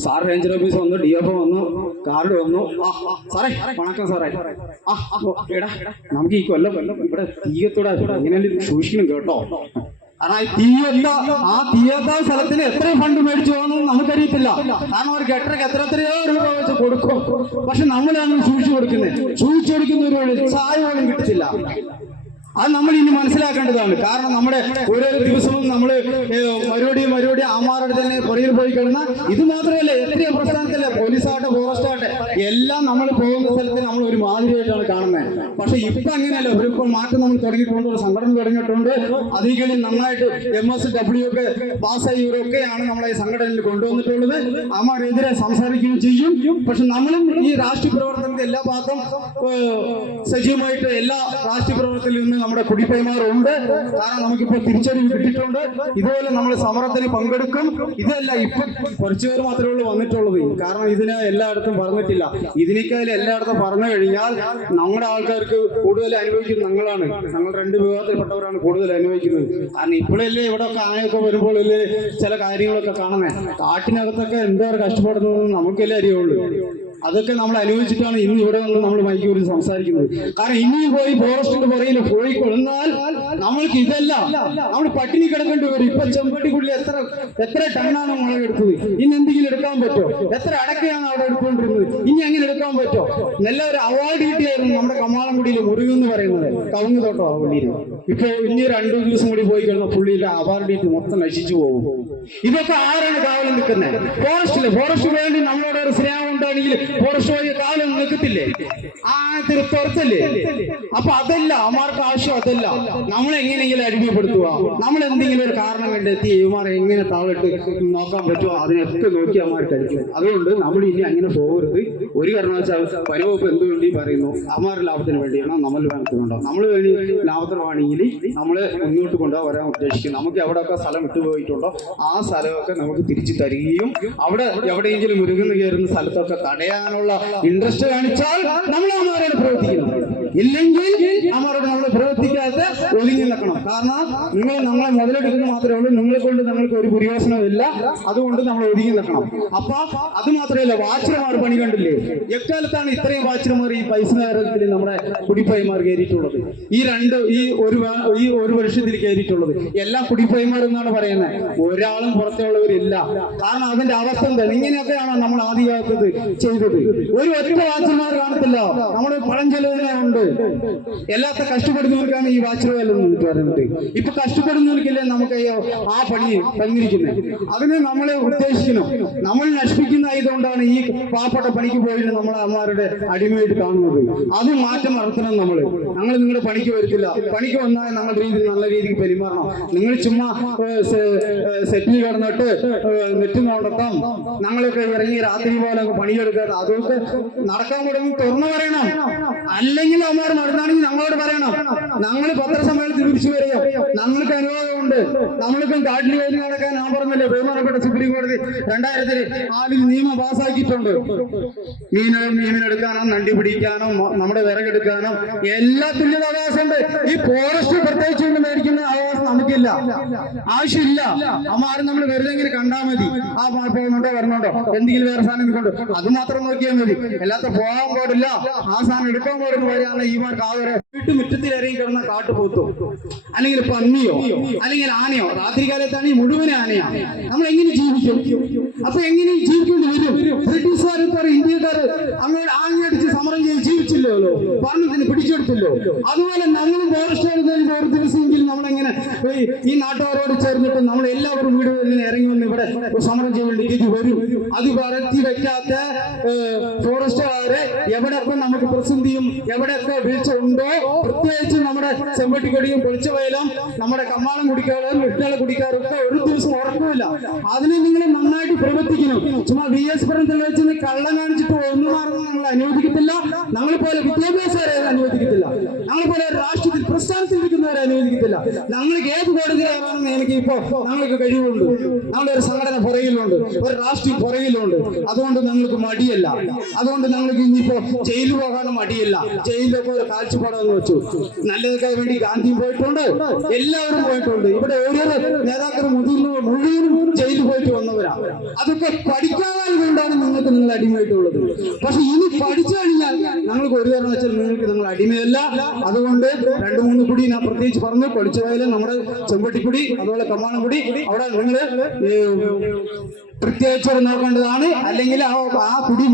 സാർ റേഞ്ചർ ഓഫീസ് വന്നു ഡി എഫ് വന്നു കാർഡ് വന്നു. സാറേ വണക്കം സാറേ. ആ എടാ നമുക്ക് ഈ കൊല്ലം ഇവിടെ തീയത്തോടെ എങ്ങനെയാലും സൂക്ഷിക്കണം കേട്ടോ. കാരണം ഈ ആ തീയത്ത സ്ഥലത്തിന് എത്ര ഫണ്ട് മേടിച്ചു പോകുന്നത് നമുക്കറിയത്തില്ല. കാരണം ഒരു ഗട്ടർക്ക് എത്ര എത്രയോ രൂപ വെച്ച് കൊടുക്കും. പക്ഷെ നമ്മളാണ് സൂക്ഷിച്ചു കൊടുക്കുന്നത്. സൂക്ഷിച്ചു കൊടുക്കുന്ന ഒരു ചായ പോലും കിട്ടത്തില്ല. അത് നമ്മൾ ഇനി മനസ്സിലാക്കേണ്ടതാണ്. കാരണം നമ്മുടെ ഓരോ ദിവസവും നമ്മൾ മറുപടി മറുപടി ആമാരുടെ തന്നെ പുറകിൽ പോയി കിടന്ന ഇത് മാത്രമല്ല എത്ര പ്രസ്ഥാനത്തില്ല പോലീസാകട്ടെ ഫോറസ്റ്റ് ആകട്ടെ എല്ലാം നമ്മൾ പോകുന്ന സ്ഥലത്ത് നമ്മൾ ഒരു മാതിരിയായിട്ടാണ് കാണുന്നത്. പക്ഷെ ഇപ്പൊ അങ്ങനെയല്ല. ഒരു ഇപ്പോൾ മാറ്റം നമ്മൾ തുടങ്ങിയിട്ടുണ്ട് ഒരു സംഘടന തുടങ്ങിയിട്ടുണ്ട്. അതിൽ നന്നായിട്ട് എം എസ് ഡബ്ല്യു ഒക്കെ പാസ്സായവരൊക്കെയാണ് നമ്മളെ ഈ സംഘടനയിൽ കൊണ്ടുവന്നിട്ടുള്ളത്. അമാരെതിരെ സംസാരിക്കുകയും ചെയ്യും. പക്ഷെ നമ്മളും ഈ രാഷ്ട്രീയ പ്രവർത്തനത്തെ എല്ലാ ഭാഗത്തും സജീവമായിട്ട് എല്ലാ രാഷ്ട്രീയ പ്രവർത്തനത്തിൽ നിന്ന് നമ്മുടെ കുടിപ്പൈമാറുണ്ട് കാരണം നമുക്കിപ്പോ തിരിച്ചറിവ് കിട്ടിയിട്ടുണ്ട്. ഇതുപോലെ നമ്മൾ സമരത്തിന് പങ്കെടുക്കും. ഇതല്ല ഇപ്പൊ കുറച്ചു പേർ മാത്രമേ ഉള്ളൂ വന്നിട്ടുള്ളത്. കാരണം ഇതിനെ എല്ലായിടത്തും പറഞ്ഞിട്ടില്ല. ഇതിനേക്കാളും എല്ലായിടത്തും പറഞ്ഞു കഴിഞ്ഞാൽ നമ്മുടെ ആൾക്കാർക്ക് കൂടുതൽ അനുഭവിക്കുന്നത് ഞങ്ങളാണ്. ഞങ്ങൾ രണ്ട് വിഭാഗത്തിൽപ്പെട്ടവരാണ് കൂടുതൽ അനുഭവിക്കുന്നത്. കാരണം ഇപ്പോഴല്ലേ ഇവിടെ ഒക്കെ ആനയൊക്കെ വരുമ്പോൾ ചില കാര്യങ്ങളൊക്കെ കാണുന്നത്. കാട്ടിനകത്തൊക്കെ എന്താ കഷ്ടപ്പെടുന്നതെന്ന് നമുക്കല്ലേ അറിയുള്ളൂ. അതൊക്കെ നമ്മൾ അനുഭവിച്ചിട്ടാണ് ഇന്ന് ഇവിടെ വന്ന് നമ്മൾ മൈക്ക് കുറിച്ച് സംസാരിക്കുന്നത്. കാരണം ഇനിയും പോയി ഫോറസ്റ്റിന്റെ പുറയിൽ പോയി കൊള്ളുന്നാൽ നമ്മൾക്ക് ഇതല്ല നമ്മൾ പട്ടിണി കിടക്കേണ്ടി വരും. ഇപ്പൊ ചെമ്പട്ടിക്കുള്ളിൽ എത്ര എത്ര ടണ്ണാണ് മുളക് എടുത്തത്? ഇനി എന്തെങ്കിലും എടുക്കാൻ പറ്റോ എത്ര അടക്കയാണ് അവിടെ എടുത്തുകൊണ്ടിരുന്നത്? ഇനി അങ്ങനെ എടുക്കാൻ പറ്റോ ഒരു അവാർഡ് കിട്ടിയായിരുന്നു നമ്മുടെ കമാളംകുടിയിൽ മുറിവ് എന്ന് പറയുന്നത്. കവുങ്ങ് തോട്ടം ആ പുള്ളിയിൽ ഇപ്പൊ ഇനി രണ്ടു ദിവസം കൂടി പോയി കഴിഞ്ഞാൽ പുള്ളിയുടെ അവാർഡ് കിട്ടി മൊത്തം നശിച്ചു പോകും. ഇതൊക്കെ ആരാണ് കാവലിൽ നിൽക്കുന്നത്? ഫോറസ്റ്റിൽ ഫോറസ്റ്റ് വേണ്ടി നമ്മളോട് ഒരു സ്നേഹം ഉണ്ടാണെങ്കിൽ ഫോറസ്റ്റ് കാലം നിൽക്കത്തില്ലേ ആ തൃപ്പുറത്തല്ലേ അപ്പൊ അതല്ല അമാർക്ക് ആവശ്യം അതല്ല. നമ്മൾ എങ്ങനെയെങ്കിലും അടിമപ്പെടുത്തുക. നമ്മൾ എന്തെങ്കിലും ഒരു കാരണം വേണ്ടി എത്തി ഇവമാർ എങ്ങനെ താഴിട്ട് നോക്കാൻ പറ്റുമോ? അതിനൊക്കെ നോക്കി അമാർക്ക് അടിക്കും അതുകൊണ്ട് നമ്മൾ ഇനി അങ്ങനെ പോകരുത്. ഒരു കാരണവശാൽ പരവപ്പ് എന്ത് വേണ്ടി പറയുന്നു? അമാർ ലാഭത്തിന് വേണ്ടിയാണോ? നമ്മൾ വേണത്തിനുണ്ടോ? നമ്മൾ വേണ്ടി ലാഭത്തിനാണെങ്കിൽ നമ്മൾ മുന്നോട്ട് കൊണ്ടുപോകാൻ വരാൻ ഉദ്ദേശിക്കും നമുക്ക് എവിടെയൊക്കെ സ്ഥലം വിട്ടുപോയിട്ടുണ്ടോ ആ സ്ഥലമൊക്കെ നമുക്ക് തിരിച്ചു തരികയും അവിടെ എവിടെയെങ്കിലും മുരുകുന്ന കയറുന്ന സ്ഥലത്തൊക്കെ തടയാനുള്ള ഇൻട്രസ്റ്റ് കാണിച്ചാൽ നമ്മൾ അമാരോട് പ്രവർത്തിക്കണം ഇല്ലെങ്കിൽ അവരോട് നമ്മൾ പ്രവർത്തിക്കാതെ ഒതുങ്ങി നിൽക്കണം. കാരണം നിങ്ങൾ നമ്മളെ മുതലെടുക്കുന്ന മാത്രമേ ഉള്ളൂ. നിങ്ങളെ കൊണ്ട് നിങ്ങൾക്ക് ഒരു പ്രയോജനമില്ല അതുകൊണ്ട് നമ്മൾ ഒതുങ്ങി നിൽക്കണം. അപ്പൊ അത് മാത്രമല്ല വാച്ചർമാർ പണി കണ്ടില്ലേ? എക്കാലത്താണ് ഇത്രയും വാച്ചർമാർ ഈ പൈസ നേരത്തിൽ നമ്മുടെ കുടിപ്പൈമാർ കയറിയിട്ടുള്ളത്? ഈ രണ്ട് ഈ ഒരു ഈ ഒരു വർഷത്തിൽ കയറിയിട്ടുള്ളത്. എല്ലാ കുടിപ്പൈമാർ എന്നാണ് പറയുന്നത്? ഒരാളും പുറത്തുള്ളവരില്ല. കാരണം അതിന്റെ അവസ്ഥ എന്താണ്? ഇങ്ങനെയൊക്കെയാണ് നമ്മൾ ആദ്യകാലത്ത് ചെയ്തത്. ഒരു ഒറ്റ വാച്ചർമാർ കാണത്തില്ല. നമ്മുടെ പഴഞ്ചെലവിനെ ഉണ്ട് എല്ലാത്ത കഷ്ടപ്പെടുന്നവർക്കാണ് ഈ വാച്ചർ വേല എന്ന് പറയുന്നത്. ഇപ്പൊ കഷ്ടപ്പെടുന്നവർക്കില്ലേ നമുക്ക് അയ്യോ ആ പണി തന്നിരിക്കുന്നത്? അതിനെ നമ്മളെ ഉദ്ദേശിക്കണം നമ്മൾ നശിപ്പിക്കുന്ന ആയതുകൊണ്ടാണ് ഈ പാവപ്പെട്ട പണിക്ക് പോയിട്ട് നമ്മളെ അമ്മമാരുടെ അടിമയായിട്ട് കാണുന്നത്. അത് മാറ്റം നടത്തണം നമ്മൾ ഞങ്ങൾ നിങ്ങളുടെ പണിക്ക് വരത്തില്ല. പണിക്ക് വന്നാൽ ഞങ്ങളുടെ രീതിയിൽ നല്ല രീതിക്ക് പെരുമാറണം. നിങ്ങൾ ചുമ്മാ സെറ്റിൽ കിടന്നിട്ട് നെറ്റ് നോടത്താം ഞങ്ങളൊക്കെ ഇറങ്ങി രാത്രി പോലെ പണിയെടുക്കാതെ അതൊക്കെ നടക്കാൻ തുടങ്ങി തുറന്നു പറയണം. അല്ലെങ്കിൽ അമ്മമാർ നടന്നാണെങ്കിൽ ഞങ്ങളോട് പറയണം. ഞങ്ങൾ പത്രസമ്മേളനത്തിൽ തിരിച്ചു വരിക ഞങ്ങൾക്ക് അനുവാദമുണ്ട്. നമ്മൾക്കും കാട്ടിൽ കയറി നടക്കാൻ ഞാൻ പറഞ്ഞല്ലേ ബഹുമാനപ്പെട്ട സുപ്രീം കോടതി രണ്ടായിരത്തിൽ ആദ്യ നിയമം പാസ്സാക്കിയിട്ടുണ്ട് മീന മീനിനെടുക്കാനോ നണ്ടി പിടിക്കാനോ നമ്മുടെ വിറകെടുക്കാനോ എല്ലാ തുല്യത അവകാശമുണ്ട്. ഈ ഫോറസ്റ്റ് പ്രത്യേകിച്ച് മേടിക്കുന്ന അവകാശം നമുക്കില്ല ആവശ്യമില്ല. അമ്മാരും നമ്മൾ വെറുതെ ഇങ്ങനെ കണ്ടാൽ മതി. ആ പോകുന്നുണ്ടോ വരുന്നുണ്ടോ? എന്തെങ്കിലും വേറെ സാധനം എടുക്കുന്നുണ്ടോ അത് മാത്രം നോക്കിയാൽ മതി. അല്ലാത്ത പോകാൻ പാടില്ല. ആ സാധനം എടുക്കാൻ പാടില്ല വരികയാണ് ഈ മാർക്ക് ആ വരെ വീട്ടു മുറ്റത്തിൽ ഇറങ്ങി കിടന്ന കാട്ടുപോത്തോ. അല്ലെങ്കിൽ പന്നിയോ? അല്ലെങ്കിൽ ആനയോ? രാത്രി കാലത്താണ് ഈ മുഴുവൻ ആനയോ. നമ്മൾ എങ്ങനെ ജീവിക്കും? അപ്പൊ എങ്ങനെ ജീവിക്കേണ്ടി വരും. ബ്രിട്ടീഷുകാർ ഇന്ത്യക്കാർ അങ്ങനെ ചെയ്ത് ജീവിച്ചില്ലല്ലോ ഭരണത്തിന് പിടിച്ചെടുത്തില്ലോ? അതുപോലെ ഞങ്ങളും ഫോറസ്റ്റ് ഒരു ദിവസമെങ്കിലും നമ്മളെങ്ങനെ ഈ- നാട്ടുകാരോട് ചേർന്നിട്ട് നമ്മൾ എല്ലാവരും വീടുകളിൽ ഇറങ്ങി വന്ന് ഇവിടെ സമരം ചെയ്യേണ്ടി ഗതി വരും. അത് വരുത്തി വെക്കാത്ത ഫോറസ്റ്റുകാരെ എവിടെയൊക്കെ നമുക്ക് പ്രതിസന്ധിയും എവിടെയൊക്കെ വീഴ്ച ഉണ്ടോ പ്രത്യേകിച്ച് നമ്മുടെ ചെമ്പട്ടിക്കൊടിയും പൊളിച്ചവയലും നമ്മുടെ കമ്മാളം കുടിക്കാറും ഇട്ടള കുടിക്കാറൊക്കെ ഒരു ദിവസം ഉറക്കമില്ല. അതിനെ നിങ്ങൾ നന്നായിട്ട് പ്രവർത്തിക്കണം. ചുമ്മാ വി എസ് പുരത്തിൽ വെച്ച് കള്ളം കാണിച്ചിട്ട് ഒന്നും മാറുന്ന നിങ്ങൾ അനുവദിക്കത്തില്ല. ഞങ്ങൾ പോലെ വിദ്യാഭ്യാസവരെ അനുവദിക്കത്തില്ല. നമ്മളെ പോലെ രാഷ്ട്രീയത്തിൽ പ്രസ്ഥാനത്തിൽ ഇരിക്കുന്നവരെ അനുവദിക്കത്തില്ല. ഞങ്ങൾക്ക് ഏത് കോടതി കയറാണെന്ന് എനിക്ക് ഇപ്പോ ഞങ്ങൾക്ക് കഴിവുണ്ട്. ഞങ്ങളുടെ ഒരു സംഘടന പുറകിലുണ്ട്. ഒരു രാഷ്ട്രീയ പുറകിലുണ്ട്. അതുകൊണ്ട് ഞങ്ങൾക്ക് മടിയല്ല. അതുകൊണ്ട് ഞങ്ങൾക്ക് ഇനിയിപ്പോ ജയിലിൽ പോകാനും മടിയില്ല. ജയിലിലൊക്കെ ഒരു കാഴ്ചപ്പാടെന്ന് വെച്ചു. നല്ലതൊക്കെ വേണ്ടി ഗാന്ധിയും പോയിട്ടുണ്ട്. എല്ലാവരും പോയിട്ടുണ്ട്. ഇവിടെ ഓരോ നേതാക്കളും മുതിർന്ന മുഴുവനും ജയിലിൽ പോയിട്ട് വന്നവരാ. അതൊക്കെ പഠിക്കാതെ കൊണ്ടാണ് നിങ്ങൾക്ക് നിങ്ങൾ അടിമയായിട്ടുള്ളത്. പക്ഷെ ഇനി പഠിച്ചു കഴിഞ്ഞാൽ ഞങ്ങൾക്ക് ഒരു കാരണം വെച്ചാൽ നിങ്ങൾക്ക് നിങ്ങൾ അടിമയല്ല. അതുകൊണ്ട് രണ്ട് മൂന്ന് കുടി ഞാൻ പ്രത്യേകിച്ച് പറഞ്ഞു. പഠിച്ചവയിൽ നമ്മുടെ ചെമ്പട്ടിക്കുടി അതുപോലെ കമ്മാണംകുടി അവിടെ നിങ്ങൾ പ്രത്യേകിച്ച് നോക്കേണ്ടതാണ്. അല്ലെങ്കിൽ ആ കുടി